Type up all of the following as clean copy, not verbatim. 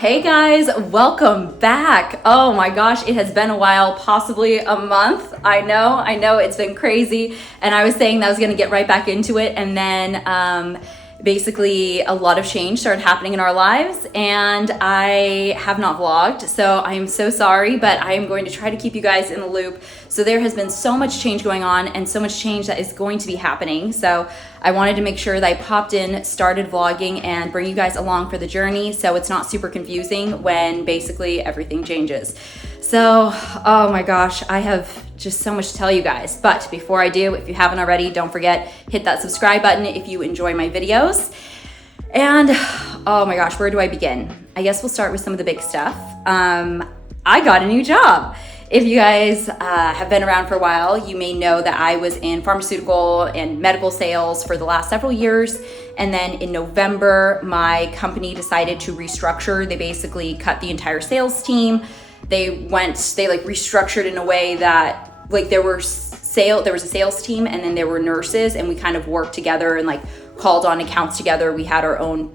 Hey guys, welcome back. Oh my gosh, it has been a while, possibly a month. I know it's been crazy. And I was saying that I was gonna get right back into it. And then basically a lot of change started happening in our lives and I have not vlogged. So I am so sorry, but I am going to try to keep you guys in the loop. So there has been so much change going on and so much change that is going to be happening. So I wanted to make sure that I popped in, started vlogging, and bring you guys along for the journey so it's not super confusing when basically everything changes. So, oh my gosh, I have just so much to tell you guys. But before I do, if you haven't already, don't forget, hit that subscribe button if you enjoy my videos. And oh my gosh, where do I begin? I guess we'll start with some of the big stuff. I got a new job. If you guys have been around for a while, you may know that I was in pharmaceutical and medical sales for the last several years. And then in November, my company decided to restructure. They basically cut the entire sales team. They restructured in a way that there was a sales team and then there were nurses, and we kind of worked together and called on accounts together. We had our own,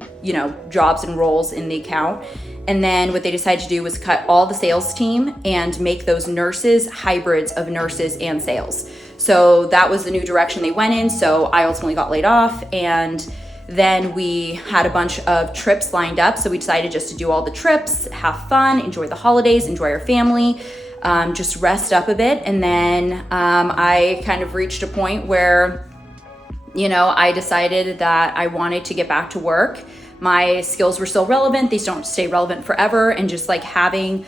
jobs and roles in the account. And then what they decided to do was cut all the sales team and make those nurses hybrids of nurses and sales. So that was the new direction they went in. So I ultimately got laid off, and then we had a bunch of trips lined up. So we decided just to do all the trips, have fun, enjoy the holidays, enjoy our family, just rest up a bit. And then I kind of reached a point where, I decided that I wanted to get back to work. My skills were still relevant. These don't stay relevant forever. And just having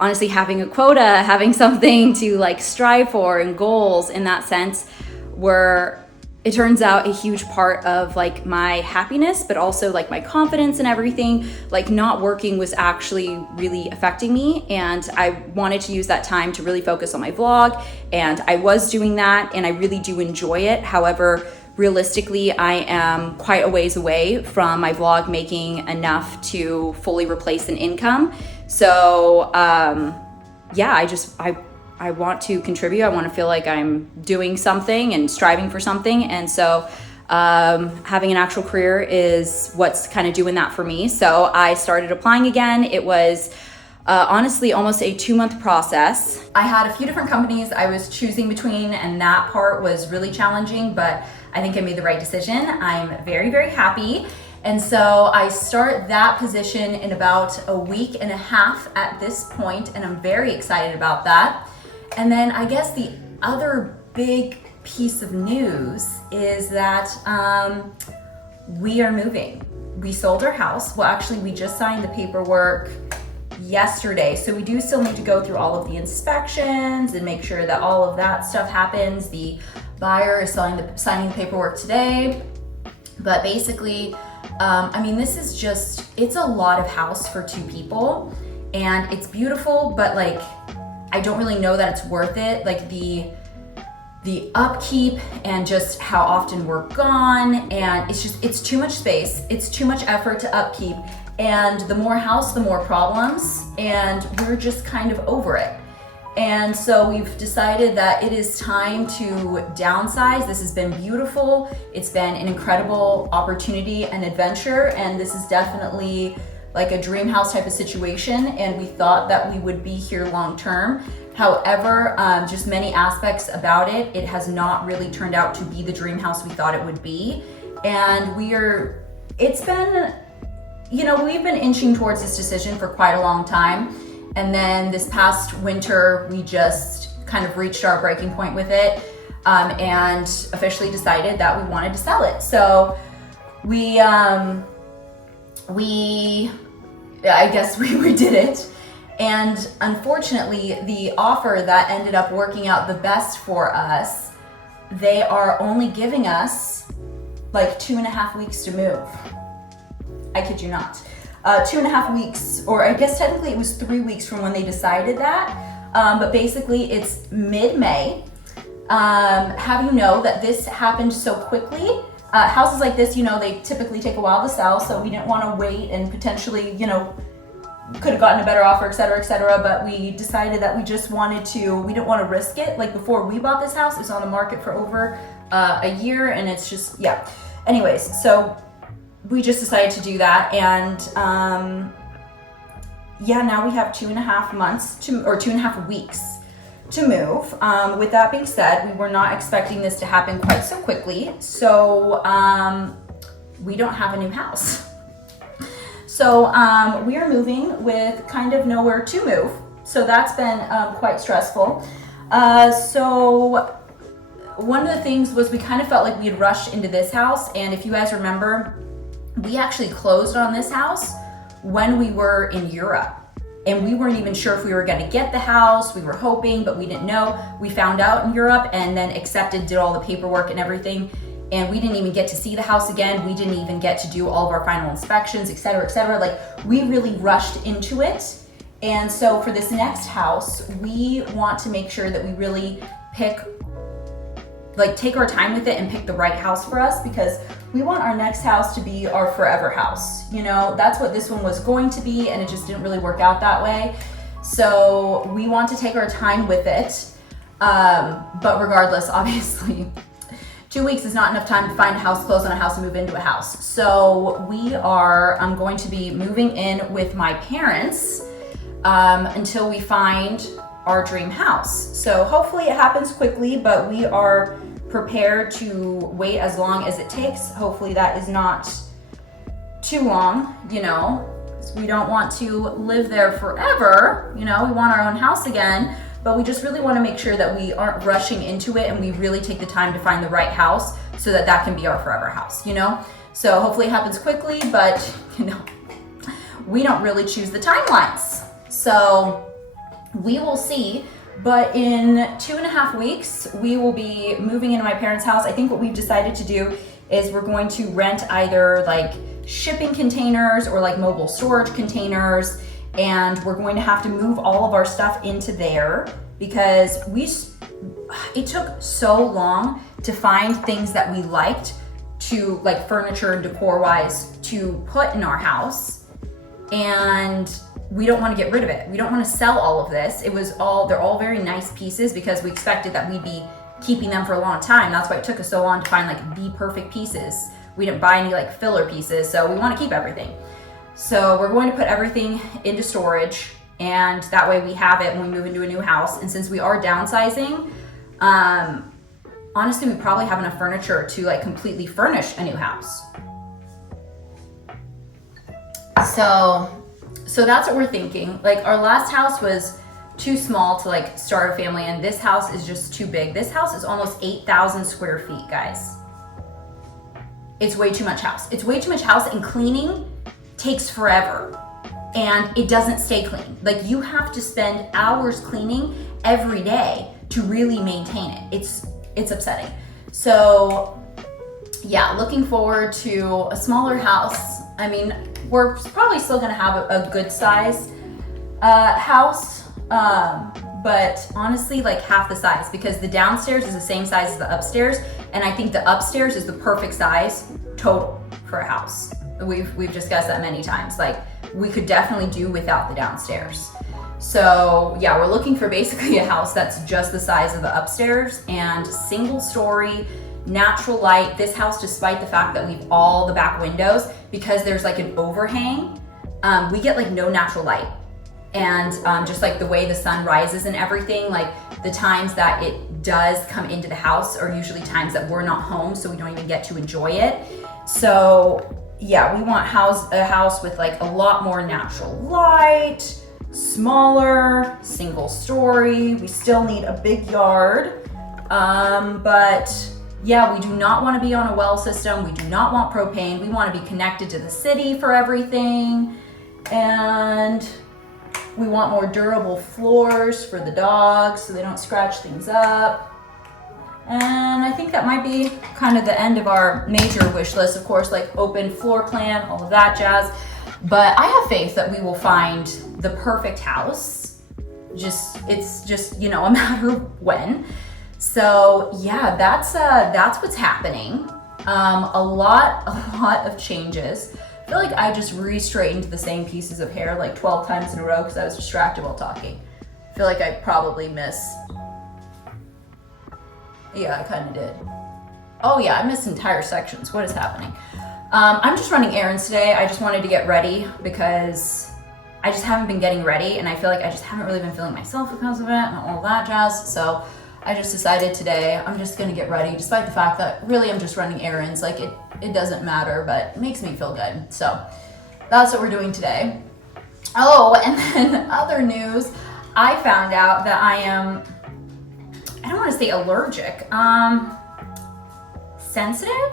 a quota, having something to strive for, and goals in that sense were, it turns out, a huge part of my happiness, but also my confidence and everything. Not working was actually really affecting me, and I wanted to use that time to really focus on my vlog, and I was doing that, and I really do enjoy it. However, realistically, I am quite a ways away from my vlog making enough to fully replace an income. So I want to contribute. I want to feel like I'm doing something and striving for something. And so having an actual career is what's kind of doing that for me. So I started applying again. It was honestly almost a 2-month process. I had a few different companies I was choosing between, and that part was really challenging, but I think I made the right decision. I'm very, very happy. And so I start that position in about a week and a half at this point, and I'm very excited about that. And then I guess the other big piece of news is that we are moving. We sold our house. Well, actually, we just signed the paperwork yesterday. So we do still need to go through all of the inspections and make sure that all of that stuff happens. The buyer is signing the paperwork today. But basically, this is it's a lot of house for 2 people, and it's beautiful, but I don't really know that it's worth it. The upkeep and just how often we're gone, and it's too much space. It's too much effort to upkeep. And the more house, the more problems, and we're just kind of over it. And so we've decided that it is time to downsize. This has been beautiful. It's been an incredible opportunity and adventure, and this is definitely a dream house type of situation, and we thought that we would be here long term. However, just many aspects about it, it has not really turned out to be the dream house we thought it would be. And we've been inching towards this decision for quite a long time. And then this past winter, we just kind of reached our breaking point with it, and officially decided that we wanted to sell it. So we did it. And unfortunately, the offer that ended up working out the best for us, they are only giving us 2.5 weeks to move. I kid you not. 2.5 weeks, or I guess technically it was 3 weeks from when they decided that. But basically it's mid-May. Have you know that this happened so quickly? Houses like this, they typically take a while to sell, so we didn't want to wait and potentially, could have gotten a better offer, et cetera, but we decided that we didn't want to risk it. Before we bought this house, it was on the market for over a year, and it's just, yeah. Anyways, so we just decided to do that, and yeah, now we have 2.5 months or 2.5 weeks to move. With that being said, we were not expecting this to happen quite so quickly. So we don't have a new house. So we are moving with kind of nowhere to move. So that's been quite stressful. So one of the things was we kind of felt like we had rushed into this house. And if you guys remember, we actually closed on this house when we were in Europe. And we weren't even sure if we were going to get the house. We were hoping, but we didn't know. We found out in Europe and then accepted, did all the paperwork and everything. And we didn't even get to see the house again. We didn't even get to do all of our final inspections, et cetera, et cetera. Like, we really rushed into it. And so for this next house, we want to make sure that we really take our time with it and pick the right house for us, because we want our next house to be our forever house. You know, that's what this one was going to be, and it just didn't really work out that way. So we want to take our time with it. But regardless, obviously, 2 weeks is not enough time to find a house, close on a house, and move into a house. So I'm going to be moving in with my parents until we find our dream house. So hopefully it happens quickly, but we are prepared to wait as long as it takes. Hopefully that is not too long, you know. We don't want to live there forever, you know. We want our own house again, but we just really want to make sure that we aren't rushing into it and we really take the time to find the right house so that that can be our forever house, you know. So hopefully it happens quickly, but you know, we don't really choose the timelines. So we will see. But in 2.5 weeks, we will be moving into my parents' house. I think what we've decided to do is we're going to rent either like shipping containers or like mobile storage containers, and we're going to have to move all of our stuff into there because it took so long to find things that we liked, to like furniture and decor wise, to put in our house. And we don't want to get rid of it. We don't want to sell all of this. They're all very nice pieces because we expected that we'd be keeping them for a long time. That's why it took us so long to find like the perfect pieces. We didn't buy any like filler pieces, so we want to keep everything. So we're going to put everything into storage, and that way we have it when we move into a new house. And since we are downsizing, honestly, we probably have enough furniture to like completely furnish a new house. So that's what we're thinking. Like, our last house was too small to like start a family, and this house is just too big. This house is almost 8,000 square feet, guys. It's way too much house. It's way too much house, and cleaning takes forever, and it doesn't stay clean. Like, you have to spend hours cleaning every day to really maintain it. It's upsetting. So yeah, looking forward to a smaller house. I mean, we're probably still gonna have a good size house, but honestly, like half the size, because the downstairs is the same size as the upstairs, and I think the upstairs is the perfect size total for a house. We've discussed that many times. Like, we could definitely do without the downstairs. So yeah, we're looking for basically a house that's just the size of the upstairs and single story, natural light. This house, despite the fact that we've all the back windows, because there's like an overhang, we get like no natural light. And just like the way the sun rises and everything, like the times that it does come into the house are usually times that we're not home, so we don't even get to enjoy it. So yeah, we want a house with like a lot more natural light, smaller, single story. We still need a big yard, but yeah, we do not want to be on a well system. We do not want propane. We want to be connected to the city for everything. And we want more durable floors for the dogs so they don't scratch things up. And I think that might be kind of the end of our major wish list. Of course, like open floor plan, all of that jazz. But I have faith that we will find the perfect house. It's just, you know, a matter of when. So yeah, that's what's happening. A lot of changes. I feel like I just re-straightened the same pieces of hair like 12 times in a row because I was distracted while talking. I feel like I probably missed. Yeah, I kind of did. Oh yeah, I missed entire sections. What is happening? I'm just running errands today. I just wanted to get ready because I just haven't been getting ready, and I feel like I just haven't really been feeling myself because of it and all that jazz. So I just decided today I'm just gonna get ready, despite the fact that really I'm just running errands. Like it doesn't matter, but it makes me feel good. So that's what we're doing today. Oh, and then other news, I found out that I don't want to say allergic, sensitive?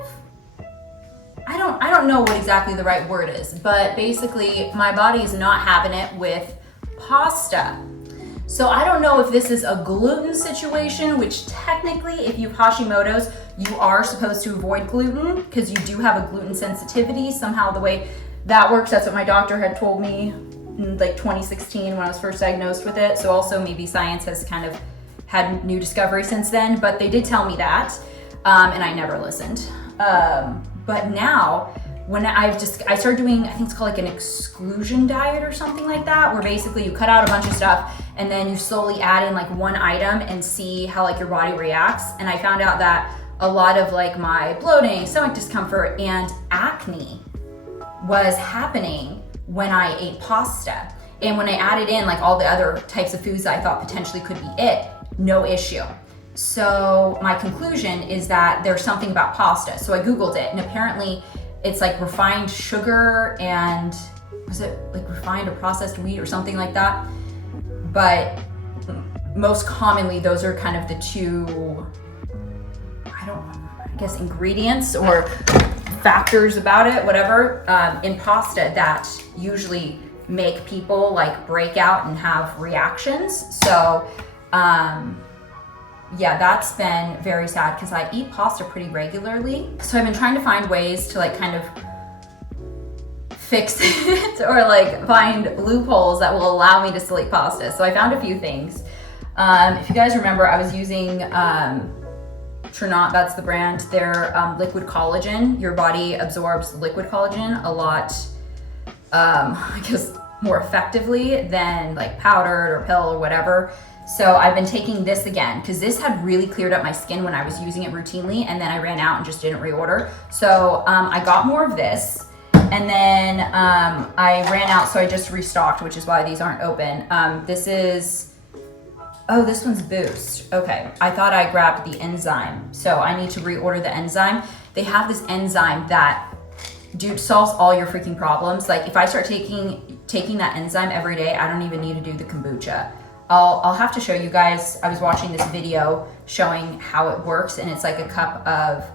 I don't know what exactly the right word is, but basically my body is not having it with pasta. So I don't know if this is a gluten situation, which technically if you have Hashimoto's, you are supposed to avoid gluten because you do have a gluten sensitivity. Somehow the way that works, that's what my doctor had told me in like 2016 when I was first diagnosed with it. So also maybe science has kind of had new discovery since then, but they did tell me that, and I never listened. But now, when I started doing, I think it's called like an exclusion diet or something like that, where basically you cut out a bunch of stuff and then you slowly add in like one item and see how like your body reacts. And I found out that a lot of like my bloating, stomach discomfort, and acne was happening when I ate pasta. And when I added in like all the other types of foods that I thought potentially could be it, no issue. So my conclusion is that there's something about pasta. So I Googled it, and apparently it's like refined sugar and was it like refined or processed wheat or something like that? But most commonly those are kind of the two, I guess ingredients or factors about it, whatever, in pasta that usually make people like break out and have reactions. So yeah, that's been very sad because I eat pasta pretty regularly. So I've been trying to find ways to like kind of fix it or like find loopholes that will allow me to still eat pasta. So I found a few things. If you guys remember, I was using Trinot, that's the brand, their liquid collagen. Your body absorbs liquid collagen a lot, I guess more effectively than like powdered or pill or whatever. So I've been taking this again because this had really cleared up my skin when I was using it routinely, and then I ran out and just didn't reorder. So I got more of this, and then I ran out, so I just restocked, which is why these aren't open. This one's Boost. Okay, I thought I grabbed the enzyme, so I need to reorder the enzyme. They have this enzyme that, dude, solves all your freaking problems. Like if I start taking that enzyme every day, I don't even need to do the kombucha. I'll have to show you guys. I was watching this video showing how it works, and it's like a cup of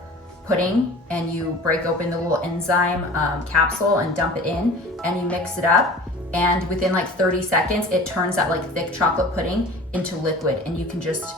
pudding, and you break open the little enzyme capsule and dump it in, and you mix it up, and within like 30 seconds it turns that like thick chocolate pudding into liquid, and you can just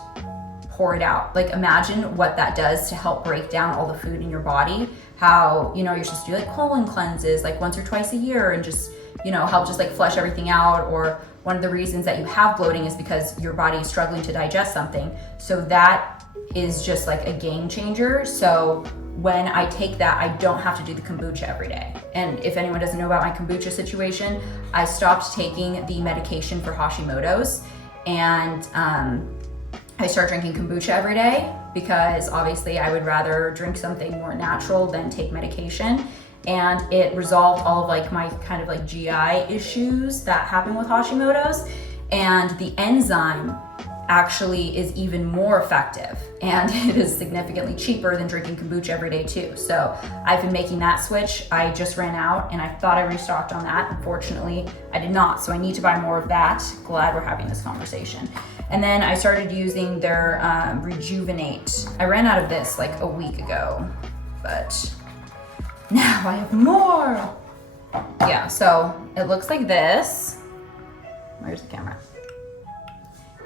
pour it out. Like imagine what that does to help break down all the food in your body. How, you know, you're supposed to do like colon cleanses like once or twice a year and just, you know, help just like flush everything out. Or one of the reasons that you have bloating is because your body is struggling to digest something. So that is just like a game changer. So when I take that, I don't have to do the kombucha every day. And if anyone doesn't know about my kombucha situation, I stopped taking the medication for Hashimoto's, and I start drinking kombucha every day because obviously I would rather drink something more natural than take medication. And it resolved all of like my kind of like GI issues that happen with Hashimoto's. And the enzyme actually is even more effective, and it is significantly cheaper than drinking kombucha every day too. So I've been making that switch. I just ran out and I thought I restocked on that. Unfortunately, I did not. So I need to buy more of that. Glad we're having this conversation. And then I started using their Rejuvenate. I ran out of this like a week ago, but now I have more. Yeah, so it looks like this. Where's the camera?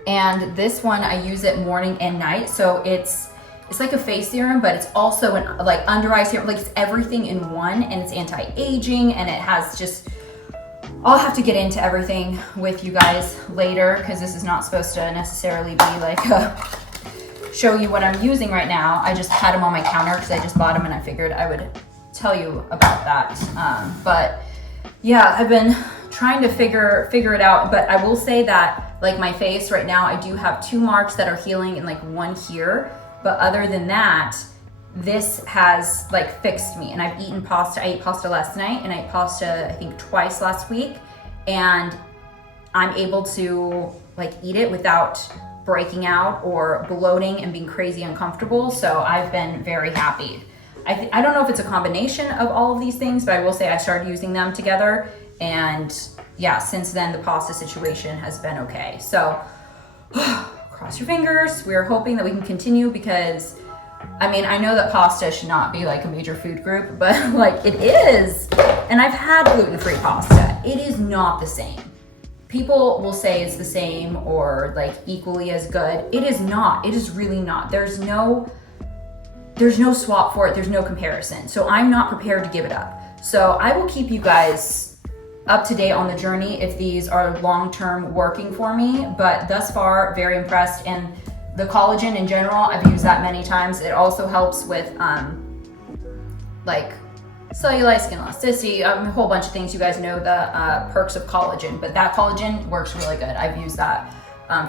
And this one, I use it morning and night. So it's like a face serum, but it's also an like under eye serum. Like it's everything in one, and it's anti-aging, and it has just, I'll have to get into everything with you guys later because this is not supposed to necessarily be like show you what I'm using right now. I just had them on my counter because I just bought them and I figured I would tell you about that. But yeah, I've been trying to figure it out, but I will say that like my face right now, I do have 2 marks that are healing and like 1 here. But other than that, this has like fixed me. And I've eaten pasta. I ate pasta last night, and I ate pasta I think twice last week. and I'm able to like eat it without breaking out or bloating and being crazy uncomfortable. So I've been very happy. I don't know if it's a combination of all of these things, but I will say I started using them together, and yeah, since then the pasta situation has been okay. So cross your fingers. We're hoping that we can continue, because I mean, I know that pasta should not be like a major food group, but like it is. And I've had gluten-free pasta. It is not the same. People will say it's the same or like equally as good. It is not. It is really not. There's no swap for it. There's no comparison. So I'm not prepared to give it up. So I will keep you guys up to date on the journey if these are long-term working for me. But thus far, very impressed. And the collagen in general, I've used that many times. It also helps with like cellulite, skin elasticity, a whole bunch of things. You guys know the perks of collagen, but that collagen works really good. I've used that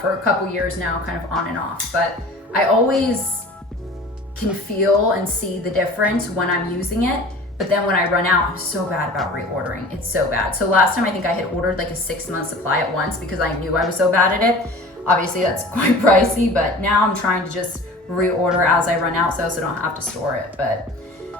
for a couple years now, kind of on and off. But I always can feel and see the difference when I'm using it. But then when I run out, I'm so bad about reordering. It's so bad. So last time I think I had ordered like a 6-month supply at once because I knew I was so bad at it. Obviously that's quite pricey, but now I'm trying to just reorder as I run out so I don't have to store it. But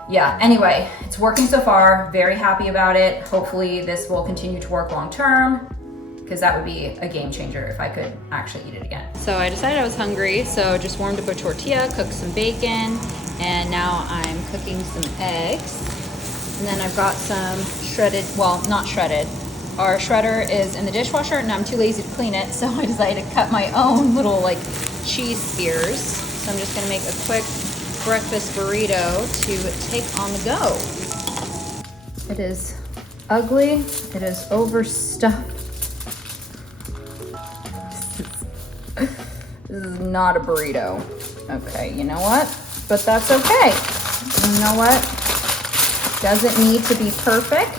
yeah, anyway, it's working so far. Very happy about it. Hopefully this will continue to work long term, because that would be a game changer if I could actually eat it again. So I decided I was hungry, so just warmed up a tortilla, cooked some bacon, and now I'm cooking some eggs. And then I've got some shredded, well, not shredded. Our shredder is in the dishwasher and I'm too lazy to clean it, so I decided to cut my own little like cheese spears. So I'm just gonna make a quick breakfast burrito to take on the go. It is ugly, it is overstuffed. This is not a burrito. Okay, you know what? But that's okay. You know what? Doesn't need to be perfect.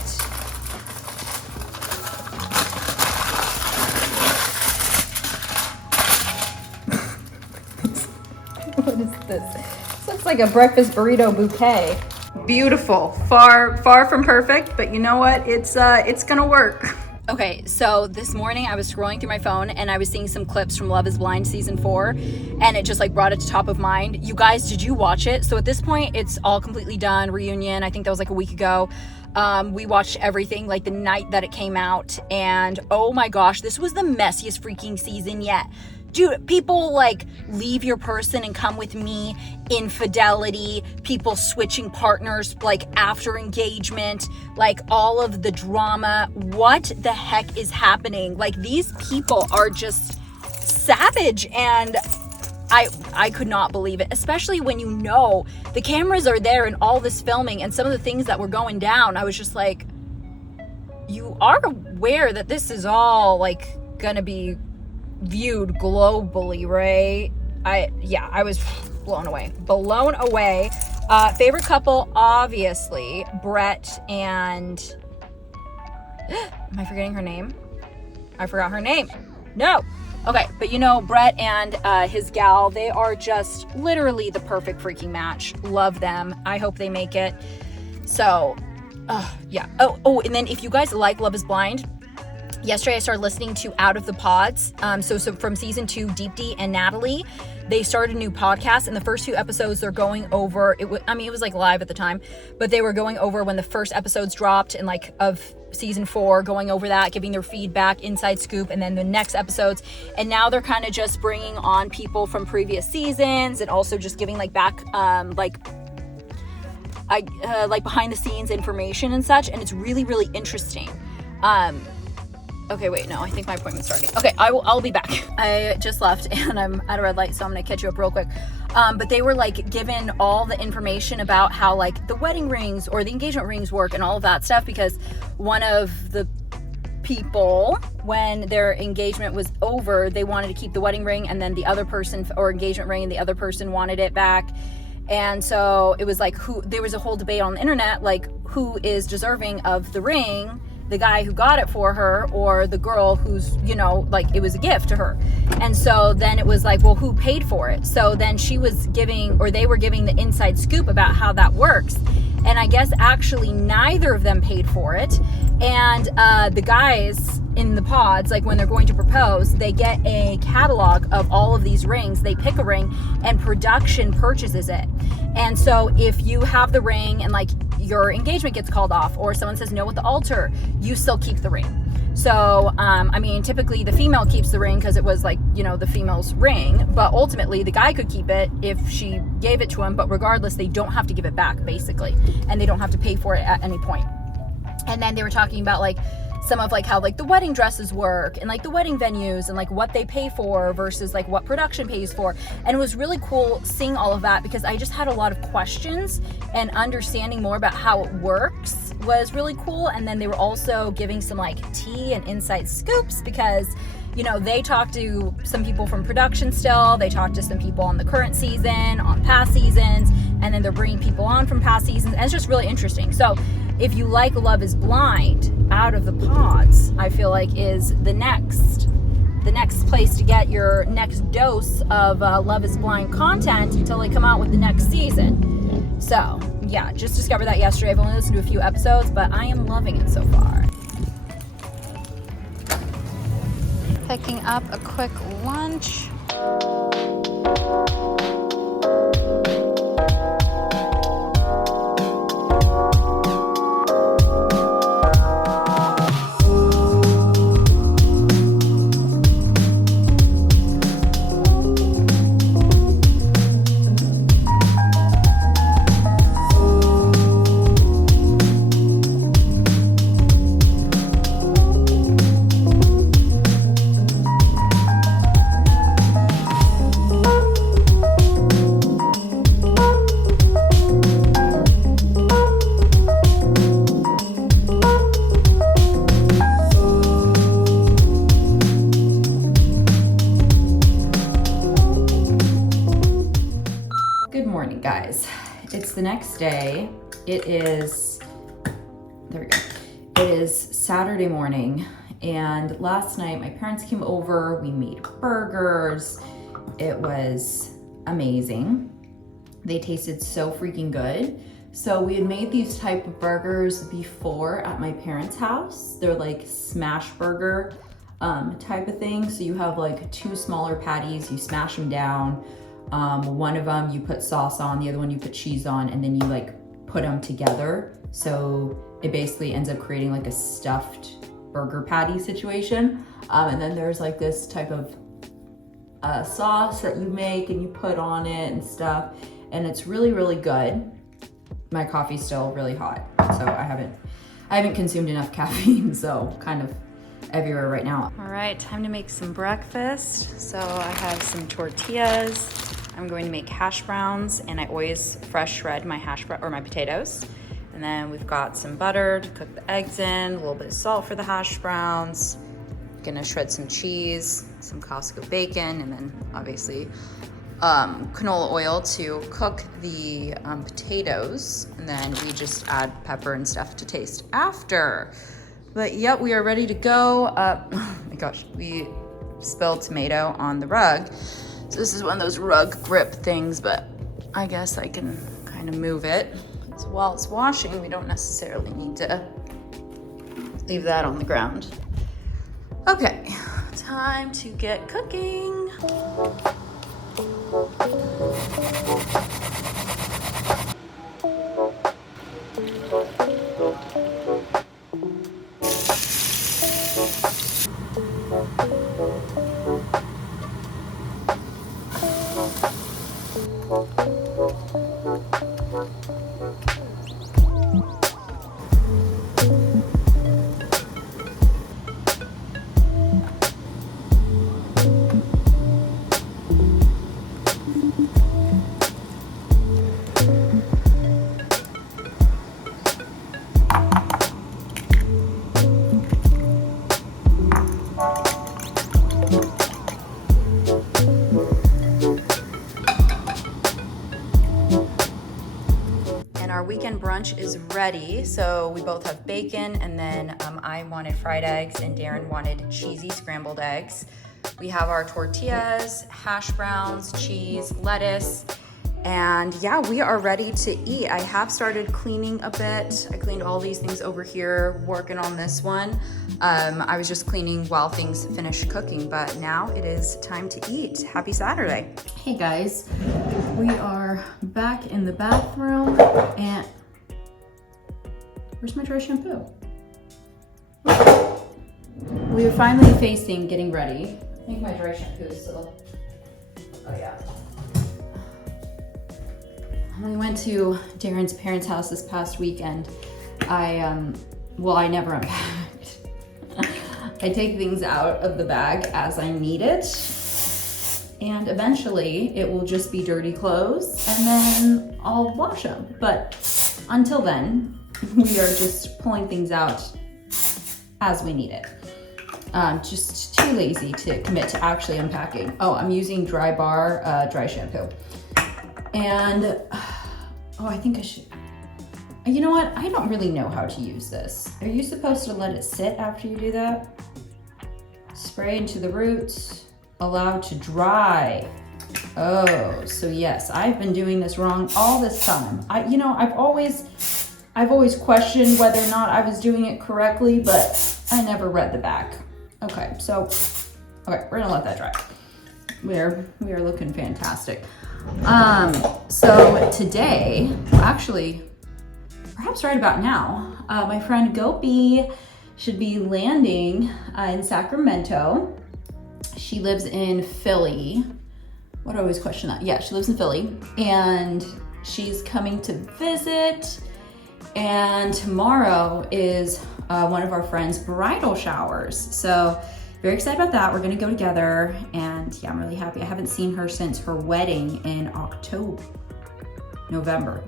What is this? This looks like a breakfast burrito bouquet. Beautiful. Far from perfect, but you know what? It's gonna work. Okay, so this morning I was scrolling through my phone and I was seeing some clips from Love is Blind season 4, and it just like brought it to top of mind. You guys, did you watch it? So at this point, it's all completely done. Reunion, I think that was like a week ago. We watched everything like the night that it came out, and oh my gosh, this was the messiest freaking season yet. Dude, people like leave your person and come with me, infidelity, people switching partners like after engagement, like all of the drama. What the heck is happening? Like these people are just savage, and I could not believe it, especially when you know the cameras are there and all this filming and some of the things that were going down. I was just like, you are aware that this is all like gonna be viewed globally, right? I was blown away. Favorite couple, obviously Brett and am I forgetting her name? I forgot her name. No. Okay, but you know, Brett and his gal, they are just literally the perfect freaking match. Love them. I hope they make it. So yeah. Oh, and then if you guys like Love is Blind, yesterday I started listening to Out of the Pods. So from season 2, Deepti and Natalie, they started a new podcast. In the first few episodes, they're going over it. It was like live at the time, but they were going over when the first episodes dropped and like of season 4, going over that, giving their feedback, inside scoop, and then the next episodes. And now they're kind of just bringing on people from previous seasons and also just giving like back like behind the scenes information and such. And it's really, really interesting. Okay, wait, no, I think my appointment's starting. Okay, I'll be back. I just left and I'm at a red light, so I'm gonna catch you up real quick. But they were like given all the information about how like the wedding rings or the engagement rings work and all of that stuff, because one of the people, when their engagement was over, they wanted to keep the wedding ring, and then the other person, or engagement ring, and the other person wanted it back. And so it was like there was a whole debate on the internet, like who is deserving of the ring. the guy who got it for her or the girl who's, you know, like it was a gift to her. And so then it was like, well, who paid for it? So then she was giving, or they were giving the inside scoop about how that works. And I guess actually neither of them paid for it. And the guys in the pods, like when they're going to propose, they get a catalog of all of these rings. They pick a ring and production purchases it. And so if you have the ring and like your engagement gets called off, or someone says no at the altar, you still keep the ring. So, I mean, typically the female keeps the ring because it was like, you know, the female's ring, but ultimately the guy could keep it if she gave it to him, but regardless, they don't have to give it back, basically, and they don't have to pay for it at any point. And then they were talking about like some of like how like the wedding dresses work and like the wedding venues and like what they pay for versus like what production pays for. And it was really cool seeing all of that because I just had a lot of questions, and understanding more about how it works was really cool. And then they were also giving some like tea and inside scoops because, you know, they talked to some people from production still, they talked to some people on the current season, on past seasons, and then they're bringing people on from past seasons, and it's just really interesting. So if you like Love is Blind, Out of the Pods, I feel like is the next place to get your next dose of Love is Blind content until they come out with the next season. So yeah, just discovered that yesterday. I've only listened to a few episodes, but I am loving it so far. Picking up a quick lunch. Guys, it's the next day. It is, there we go. It is Saturday morning, and last night my parents came over, we made burgers. It was amazing. They tasted so freaking good. So we had made these type of burgers before at my parents' house. They're like smash burger type of thing. So you have like two smaller patties, you smash them down. One of them you put sauce on, the other one you put cheese on, and then you like put them together. So it basically ends up creating like a stuffed burger patty situation. And then there's like this type of sauce that you make and you put on it and stuff. And it's really, really good. My coffee's still really hot, so I haven't consumed enough caffeine, so kind of everywhere right now. All right, time to make some breakfast. So I have some tortillas. I'm going to make hash browns, and I always fresh shred my my potatoes. And then we've got some butter to cook the eggs in, a little bit of salt for the hash browns. Gonna shred some cheese, some Costco bacon, and then obviously canola oil to cook the potatoes. And then we just add pepper and stuff to taste after. But yep, we are ready to go. Oh my gosh, we spilled tomato on the rug. So this is one of those rug grip things, but I guess I can kind of move it. So while it's washing, we don't necessarily need to leave that on the ground. Okay, time to get cooking. lunch is ready. So we both have bacon, and then I wanted fried eggs and Darren wanted cheesy scrambled eggs. We have our tortillas, hash browns, cheese, lettuce, and yeah, we are ready to eat. I have started cleaning a bit. I cleaned all these things over here, working on this one. I was just cleaning while things finished cooking, but now it is time to eat. Happy Saturday. Hey guys, we are back in the bathroom, and where's my dry shampoo? We are finally facing getting ready. I think my dry shampoo is still, oh yeah. When we went to Darren's parents' house this past weekend, I never unpacked. I take things out of the bag as I need it, and eventually it will just be dirty clothes, and then I'll wash them. But until then, we are just pulling things out as we need it. Just too lazy to commit to actually unpacking. Oh, I'm using Dry Bar dry shampoo. And, oh, I think I should, you know what? I don't really know how to use this. Are you supposed to let it sit after you do that? Spray into the roots, allow to dry. Oh, so yes, I've been doing this wrong all this time. I've always questioned whether or not I was doing it correctly, but I never read the back. Okay, we're gonna let that dry. We are looking fantastic. So today, actually, perhaps right about now, my friend Gopi should be landing in Sacramento. She lives in Philly. Why do I always question that? Yeah, she lives in Philly, and she's coming to visit. And tomorrow is one of our friends' bridal showers. So very excited about that. We're gonna go together, and yeah, I'm really happy. I haven't seen her since her wedding in November.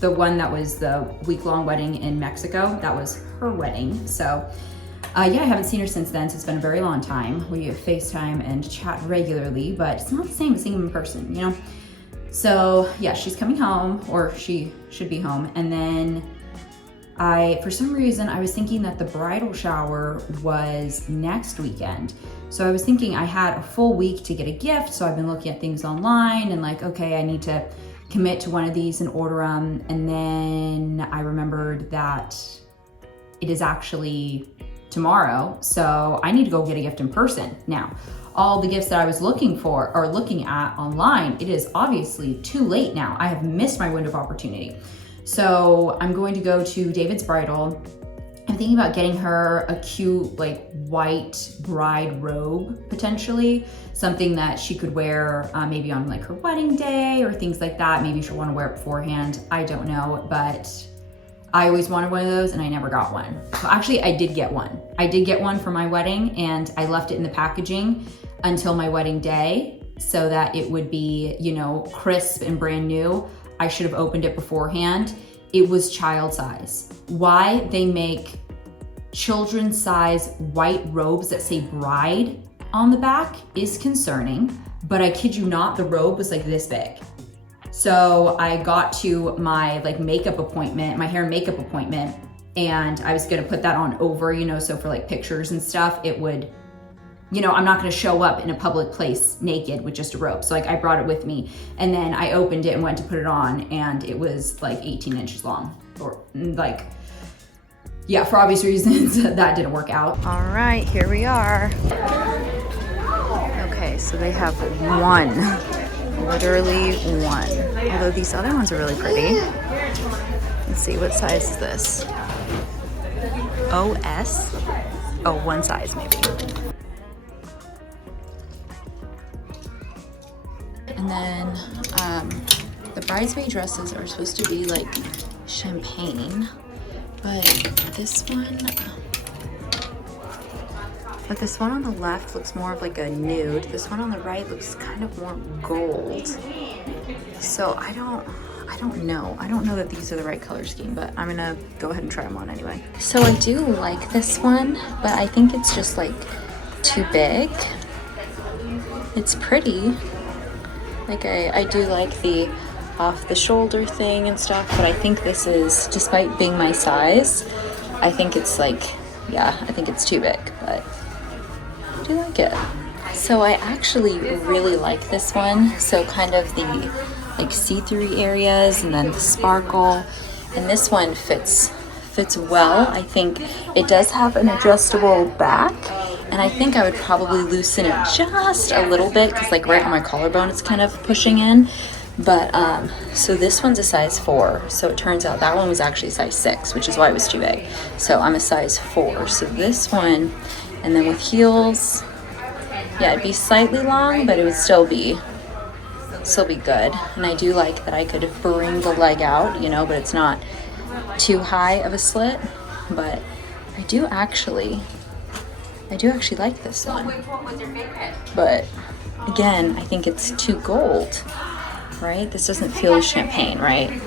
The one that was the week-long wedding in Mexico, that was her wedding. So yeah, I haven't seen her since then, so it's been a very long time. We FaceTime and chat regularly, but it's not the same as seeing them in person, you know? So yeah, she's coming home, or she should be home. And then for some reason, I was thinking that the bridal shower was next weekend. So I was thinking I had a full week to get a gift. So I've been looking at things online and like, okay, I need to commit to one of these and order them. And then I remembered that it is actually tomorrow. So I need to go get a gift in person now. All the gifts that I was looking at online, it is obviously too late now. I have missed my window of opportunity. So I'm going to go to David's bridal. I'm thinking about getting her a cute, like, white bride robe, potentially. Something that she could wear maybe on like her wedding day or things like that. Maybe she'll want to wear it beforehand. I don't know, but I always wanted one of those and I never got one. Well, actually, I did get one. I did get one for my wedding, and I left it in the packaging until my wedding day so that it would be, you know, crisp and brand new. I should have opened it beforehand. It was child size. Why they make children's size white robes that say bride on the back is concerning, but I kid you not, the robe was like this big. So I got to my like makeup appointment, my hair and makeup appointment, and I was gonna put that on over, you know, so for like pictures and stuff, it would, you know, I'm not gonna show up in a public place naked with just a robe. So like I brought it with me, and then I opened it and went to put it on, and it was like 18 inches long, or like, yeah, for obvious reasons, that didn't work out. All right, here we are. Okay, so they have one, literally one. Although these other ones are really pretty. Let's see, what size is this? OS? Oh, one size maybe. And then the bridesmaid dresses are supposed to be like champagne, but this one on the left looks more of like a nude. This one on the right looks kind of more gold. So I don't know. I don't know that these are the right color scheme, but I'm gonna go ahead and try them on anyway. So I do like this one, but I think it's just like too big. It's pretty. Like I do like the off the shoulder thing and stuff, but I think this is, despite being my size, I think it's like, yeah, I think it's too big, but I do like it. So I actually really like this one. So kind of the like see-through areas and then the sparkle, and this one fits well. I think it does have an adjustable back, and I think I would probably loosen it just a little bit because like right on my collarbone it's kind of pushing in. But so this one's a size 4, so it turns out that one was actually size 6, which is why it was too big. So I'm a size 4. So this one, and then with heels, yeah, it'd be slightly long, but it would still be good. And I do like that I could bring the leg out, you know, but it's not too high of a slit. But I do actually like this one. But again, I think it's too gold, right? This doesn't feel champagne, right?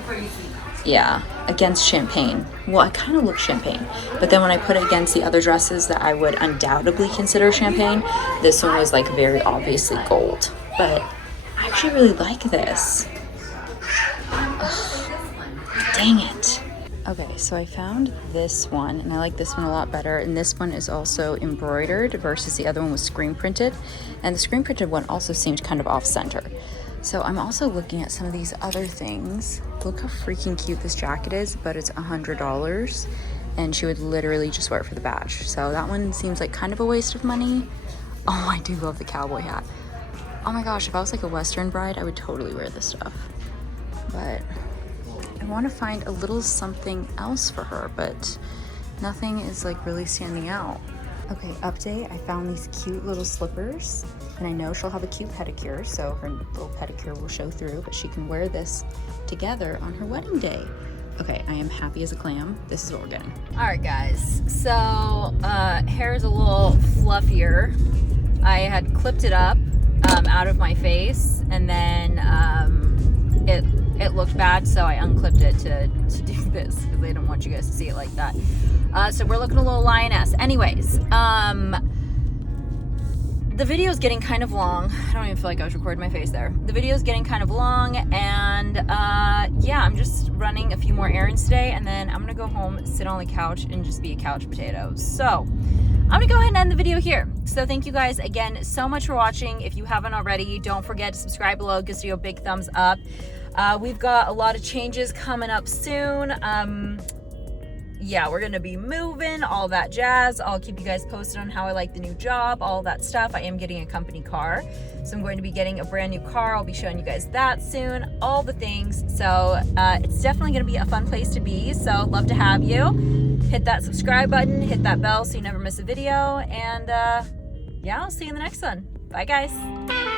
Yeah, against champagne. Well, I kind of look champagne, but then when I put it against the other dresses that I would undoubtedly consider champagne, this one was like very obviously gold. But I actually really like this. Ugh, dang it. Okay, so I found this one, and I like this one a lot better. And this one is also embroidered versus the other one was screen printed. And the screen printed one also seemed kind of off center. So I'm also looking at some of these other things. Look how freaking cute this jacket is, but it's $100. And she would literally just wear it for the badge. So that one seems like kind of a waste of money. Oh, I do love the cowboy hat. Oh my gosh, if I was like a Western bride, I would totally wear this stuff. But I want to find a little something else for her, but nothing is like really standing out. Okay, update, I found these cute little slippers, and I know she'll have a cute pedicure, so her little pedicure will show through, but she can wear this together on her wedding day. Okay, I am happy as a clam. This is what we're getting. All right, guys, so hair is a little fluffier. I had clipped it up out of my face, and then it looked bad, so I unclipped it to do this because I didn't want you guys to see it like that. So we're looking a little lioness. Anyways, the video is getting kind of long. I don't even feel like I was recording my face there. The video is getting kind of long, and yeah, I'm just running a few more errands today, and then I'm gonna go home, sit on the couch, and just be a couch potato. So I'm gonna go ahead and end the video here. So thank you guys again so much for watching. If you haven't already, don't forget to subscribe below, give this video a big thumbs up. We've got a lot of changes coming up soon. Yeah, we're gonna be moving, all that jazz. I'll keep you guys posted on how I like the new job, all that stuff. I am getting a company car, so I'm going to be getting a brand new car. I'll be showing you guys that soon, all the things. So it's definitely gonna be a fun place to be, so love to have you. Hit that subscribe button, hit that bell so you never miss a video, and yeah, I'll see you in the next one. Bye, guys.